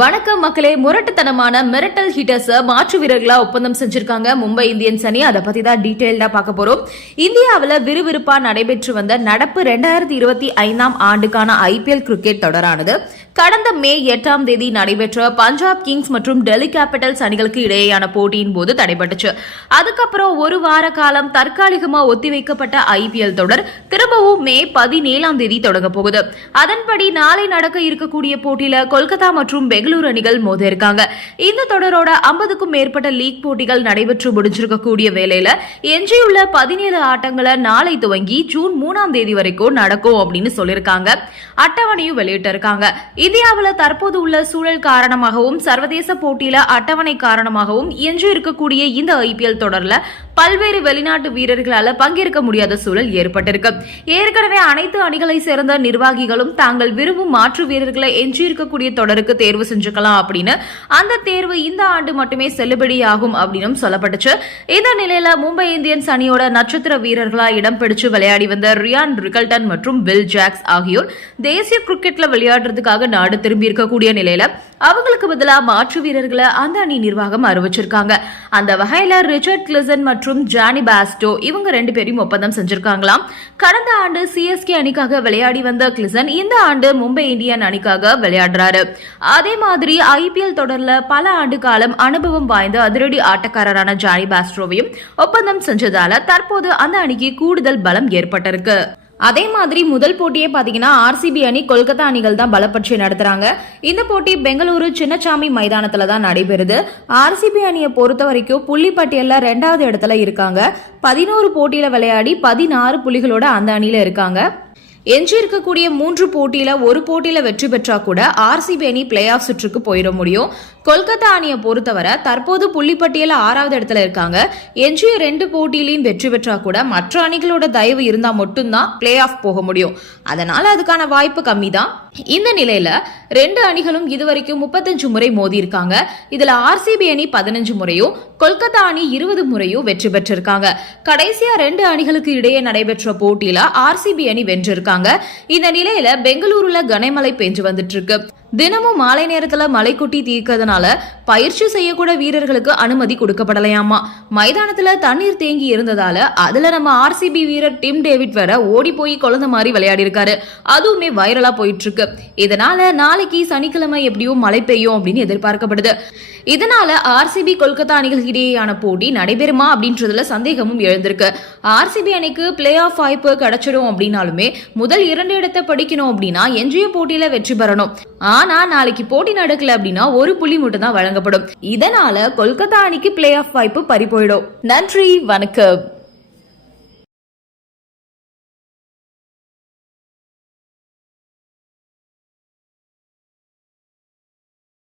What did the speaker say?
வணக்கம் மக்களே. முரட்டுத்தனமான மிரட்டல் ஹிட்டர்ஸ் மாற்று வீரர்களா ஒப்பந்தம் செஞ்சிருக்காங்க மும்பை இந்தியன்ஸ் அணி. அதை பத்தி தான் டீடைல்டா பார்க்க போறோம். இந்தியாவில் விறுவிறுப்பா நடைபெற்று வந்த நடப்பு ரெண்டாயிரத்தி இருபத்தி ஐந்தாம் ஆண்டுக்கான ஐபிஎல் கிரிக்கெட் தொடரானது. கடந்த மே எட்டாம் தேதி நடைபெற்ற பஞ்சாப் கிங்ஸ் மற்றும் டெல்லி கேபிட்டல்ஸ் அணிகளுக்கு இடையேயான போட்டியின் போது தடைபட்டுச்சு. அதுக்கப்புறம் ஒரு வார காலம் தற்காலிகமா ஒத்திவைக்கப்பட்ட ஐபிஎல் தொடர் திரும்பவும் மே பதினேழாம் தேதி தொடங்க போகுது. அதன்படி நாளை நடக்க இருக்கக்கூடிய போட்டியில கொல்கத்தா மற்றும் பெங்களூரு அணிகள் மோத இருக்காங்க இந்த தொடரோட ஐம்பதுக்கும் மேற்பட்ட லீக் போட்டிகள் நடைபெற்று முடிஞ்சிருக்கக்கூடிய வேளையில எஞ்சியுள்ள பதினேழு ஆட்டங்களை நாளை துவங்கி ஜூன் மூணாம் தேதி வரைக்கும் நடக்கும் அப்படின்னு சொல்லியிருக்காங்க. அட்டவணையும் வெளியிட்டிருக்காங்க. இந்தியாவில் தற்போது உள்ள சூழல் காரணமாகவும் சர்வதேச போட்டியில அட்டவணை காரணமாகவும் எஞ்சி இருக்கக்கூடிய இந்த ஐபிஎல் தொடர்ல பல்வேறு வெளிநாட்டு வீரர்களால பங்கேற்க முடியாத சூழல் ஏற்பட்டிருக்கு. ஏற்கனவே அனைத்து அணிகளை சேர்ந்த நிர்வாகிகளும் தாங்கள் விரும்பும் மாற்று வீரர்களை எஞ்சியிருக்கக்கூடிய தொடருக்கு தேர்வு செஞ்சுக்கலாம் அப்படின்னு அந்த தேர்வு இந்த ஆண்டு மட்டுமே செல்லுபடியாகும் அப்படின்னு சொல்லப்பட்டுச்சு. இந்த நிலையில மும்பை இந்தியன்ஸ் அணியோட நட்சத்திர வீரர்களா இடம் பிடிச்சு விளையாடி வந்த ரியான் ரிகல்டன் மற்றும் பில் ஜாக்ஸ் ஆகியோர் தேசிய கிரிக்கெட்ல விளையாடுறதுக்காக நாடு திரும்பி இருக்கக்கூடிய நிலையில அவங்களுக்கு பதிலாக மாற்று வீரர்களை அந்த அணி நிர்வாகம் அறிவிச்சிருக்காங்க. அந்த வகையில ரிச்சர்ட் கிளிசன் மற்றும் மற்றும் ஜானி பாஸ்டோ இவங்க ரெண்டு பேரையும் ஒப்பந்தம் செஞ்சிருக்காங்களாம். கடந்த ஆண்டு சிஎஸ்கே அணிக்காக விளையாடி வந்த கிளிசன் இந்த ஆண்டு மும்பை இந்தியன் அணிக்காக விளையாடுறாரு. அதே மாதிரி ஐபிஎல் தொடர்ல பல ஆண்டு காலம் அனுபவம் வாய்ந்த அதிரடி ஆட்டக்காரரான ஜானி பாஸ்ட்ரோவையும் ஒப்பந்தம் செஞ்சதால தற்போது அந்த அணிக்கு கூடுதல் பலம் ஏற்பட்டிருக்கு. அதே மாதிரி முதல் போட்டியே பாத்தீங்கன்னா ஆர்சிபி அணி கொல்கத்தா அணிகள் தான் பலப்பற்றி நடத்துறாங்க. இந்த போட்டி பெங்களூரு சின்னசாமி மைதானத்துல தான் நடைபெறுது. ஆர்சிபி அணியை பொறுத்த வரைக்கும் புள்ளி பட்டியல்ல ரெண்டாவது இடத்துல இருக்காங்க. பதினோரு போட்டியில விளையாடி பதினாறு புள்ளிகளோட அந்த அணியில இருக்காங்க. எஞ்சி இருக்கக்கூடிய மூன்று போட்டியில ஒரு போட்டியில வெற்றி பெற்றா கூட ஆர்சிபி அணி பிளே ஆஃப் சுற்றுக்கு போயிட முடியும். கொல்கத்தா அணியை பொறுத்தவரை தற்போது புள்ளிப்பட்டியல ஆறாவது இடத்துல இருக்காங்க. எஞ்சிய ரெண்டு போட்டியிலையும் வெற்றி பெற்றா கூட மற்ற அணிகளோட தயவு இருந்தா மட்டும்தான் பிளே ஆஃப் போக முடியும். அதனால அதுக்கான வாய்ப்பு கம்மி தான் இந்த நிலையில ரெண்டு அணிகளும் இதுவரைக்கும் முப்பத்தஞ்சு முறை மோதி இருக்காங்க. இதுல ஆர்சிபி அணி பதினஞ்சு முறையும் கொல்கத்தா அணி இருபது முறையும் வெற்றி பெற்றிருக்காங்க. கடைசியா ரெண்டு அணிகளுக்கு இடையே நடைபெற்ற போட்டியில ஆர்சிபி அணி வென்றிருக்காங்க. இந்த நிலையில பெங்களூருல கனமழை பெஞ்சு வந்துட்டு இருக்கு. தினமும் மாலை நேரத்துல மலை கொட்டி தீர்க்கறதுனால பயிற்சி செய்யக்கூட வீரர்களுக்கு அனுமதி கொடுக்கப்படலையாமா? மைதானத்துல தண்ணீர் தேங்கி இருந்ததால அதுல நம்ம ஆர்சிபி வீரர் டிம் டேவிட் வேற ஓடி போய் குழந்தை மாதிரி விளையாடி இருக்காரு அதுவுமே வைரலா போயிட்டு இருக்கு இதனால நாளைக்கு சனிக்கிழமை எப்படியும் மழை பெய்யும் அப்படின்னு எதிர்பார்க்கப்படுது. இதனால ஆர்சிபி கொல்கத்தா அணிகளுக்கு இடையேயான போட்டி நடைபெறுமா அப்படின்றதுல சந்தேகமும் எழுந்திருக்கு. ஆர்சிபி அணிக்கு பிளே ஆஃப் வாய்ப்பு கிடைச்சிடும் அப்படின்னாலுமே முதல் இரண்டு இடத்தை படிக்கணும் அப்படின்னா எஞ்சிய போட்டியில வெற்றி பெறணும். ஆனா நாளைக்கு போட்டி நடக்கல அப்படின்னா ஒரு புள்ளி மட்டும் தான் வழங்கப்படும். இதனால கொல்கத்தா அணிக்கு பிளே ஆஃப் வாய்ப்பு பறி போயிடும் நன்றி வணக்கம்.